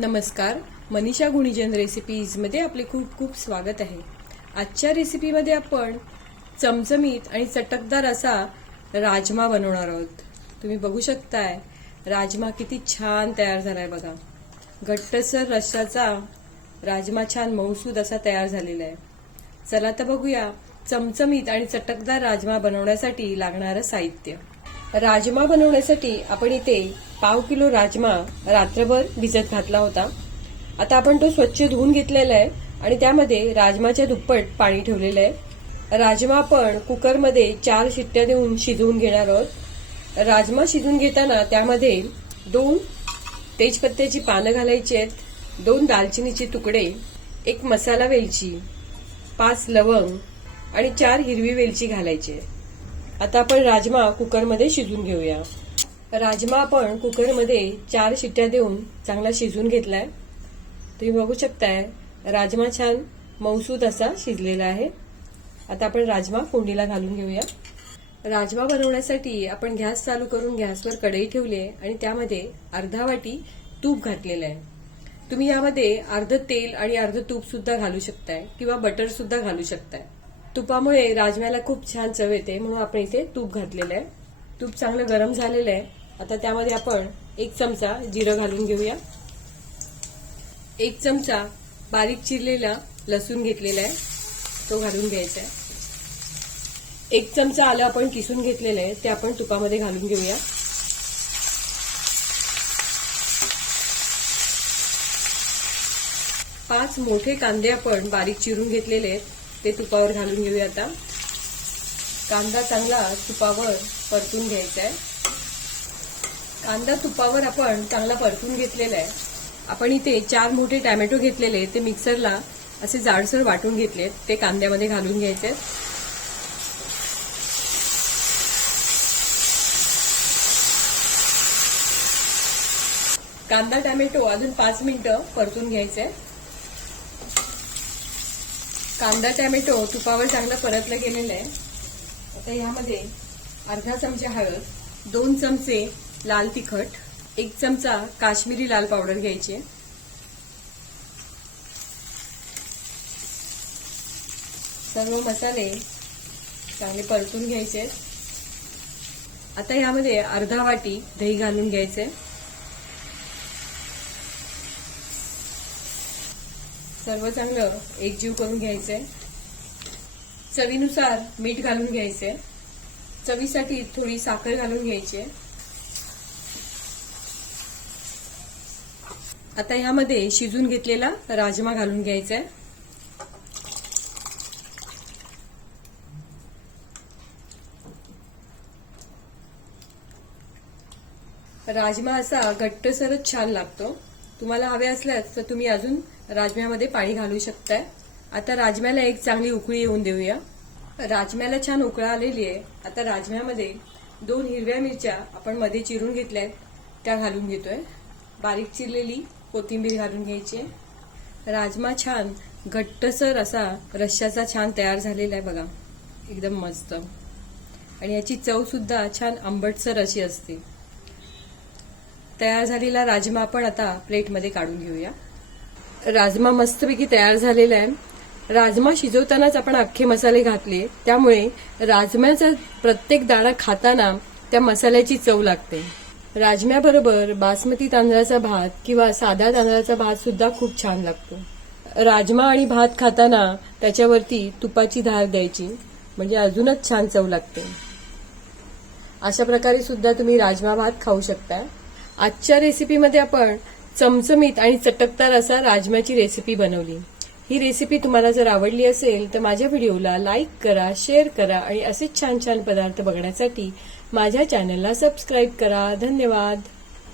नमस्कार मनीषा गुणीजन रेसिपीजमध्ये आपले खूप खूप स्वागत आहे. आजच्या रेसिपीमध्ये आपण चमचमीत आणि चटकदार असा राजमा बनवणार आहोत. तुम्ही बघू शकताय राजमा किती छान तयार झालाय बघा. घट्टसर रशाचा राजमा छान मऊसूद असा तयार झालेला आहे. चला तर बघूया चमचमीत आणि चटकदार राजमा बनवण्यासाठी लागणारं साहित्य. राजमा बनवण्यासाठी आपण इथे पाव किलो राजमा रात्रभर भिजत घातला होता. आता आपण तो स्वच्छ धुवून घेतलेला आहे आणि त्यामध्ये राजमाच्या दुप्पट पाणी ठेवलेलं आहे. राजमा आपण कुकरमध्ये चार शिट्ट्या देऊन शिजवून घेणार आहोत. राजमा शिजवून घेताना त्यामध्ये दोन तेजपत्त्याची पानं घालायची आहेत दोन दालचिनीचे तुकडे एक मसाला वेलची पाच लवंग आणि चार हिरवी वेलची घालायची आहे आता आपण राजमा कुकरमध्ये शिजून घेऊया. राजमा आपण कुकरमध्ये चार शिट्ट्या देऊन चांगला शिजून घेतलाय. तुम्ही बघू शकताय राजमा छान मऊसूद असा शिजलेला आहे. आता आपण राजमा फोडणीला घालून घेऊया. राजमा बनवण्यासाठी आपण गॅस चालू करून गॅसवर कढई ठेवली आहे आणि त्यामध्ये अर्धा वाटी तूप घातलेलं आहे. तुम्ही यामध्ये अर्ध तेल आणि अर्ध तूप सुद्धा घालू शकताय किंवा बटर सुद्धा घालू शकताय. तुपामुळे राजम्याला खूप छान चव येते म्हणून आपण इथे तूप घातलेलं आहे. तूप चांगलं गरम झालेलं आहे. आता त्यामध्ये आपण एक चमचा जिरं घालून घेऊया. एक चमचा बारीक चिरलेला लसूण घेतलेला आहे. तो घालून घ्यायचा आहे. एक चमचा आलं आपण किसून घेतलेलं आहे ते आपण तुपामध्ये घालून घेऊया. पाच मोठे कांदे आपण बारीक चिरून घेतलेले आहेत. ते तुपावर घालून घेऊया आता. कांदा चांगला तुपावर परतून घ्यायचा आहे. कांदा तुपावर आपण चांगला परतून घेतलेला आहे. आपण इथे चार मोठे टॅमॅटो घेतलेले ते मिक्सरला असे जाडसर वाटून घेतले ते कांद्यामध्ये घालून घ्यायचे कांदा टॅमॅटो अजून पाच मिनिटं परतून घ्यायचे कांदा टॅमॅटो तुपावर चांगलं परतलं गेलेलं आहे. आता ह्यामध्ये अर्धा चमचा हळद दोन चमचे लाल तिखट एक चमचा काश्मीरी लाल पावडर घ्यायची सर्व मसाले चांगले परतून घ्यायचे आता यामध्ये अर्धा वाटी दही घालून घ्यायचे सर्व चांगलं एकजीव करून घ्यायचंय. चवीनुसार मीठ घालून घ्यायचंय. चवीसाठी थोडी साखर घालून घ्यायची आता ह्यामध्ये शिजून घेतलेला राजमा घालून घ्यायचा आहे राजमा असा घट्टसरच छान लागतो. तुम्हाला हवे असल्यास तर तुम्ही अजून राजम्यामध्ये पाणी घालू शकताय. आता राजम्याला एक चांगली उकळी येऊन देऊया. राजम्याला छान उकळा आलेली आहे. आता राजम्यामध्ये दोन हिरव्या मिरच्या आपण मध्ये चिरून घेतल्या आहेत त्या घालून घेतोय. बारीक चिरलेली कोथिंबीर घालून घ्यायची. राजमा छान घट्टसर असा रश्श्याचा छान तयार झालेला आहे बघा. एकदम मस्त. आणि याची चव सुद्धा छान आंबटसर अशी असते. तयार झालेला राजमा आपण आता प्लेटमध्ये काढून घेऊया. राजमा मस्तपैकी तयार झालेला आहे. राजमा शिजवतानाच आपण अख्खे मसाले घातले. त्यामुळे राजम्याचा प्रत्येक दाणा खाताना त्या मसाल्याची चव लागते. राजम्याबरोबर बासमती तांदळाचा भात किंवा साधा तांदळाचा भात सुद्धा खूप छान लागतो. राजमा आणि भात खाताना त्याच्यावरती तुपाची धार द्यायची. म्हणजे अजूनच छान चव लागते. अशा प्रकारे सुद्धा तुम्ही राजमा भात खाऊ शकता. आजच्या रेसिपीमध्ये आपण चमचमीत आणि चटकदार असा राजम्याची रेसिपी बनवली. ही रेसिपी तुम्हाला जर आवडली असेल तर माझ्या व्हिडिओला लाईक करा शेअर करा आणि असेच छान छान पदार्थ बघण्यासाठी माझ्या चॅनलला सबस्क्राईब करा. धन्यवाद.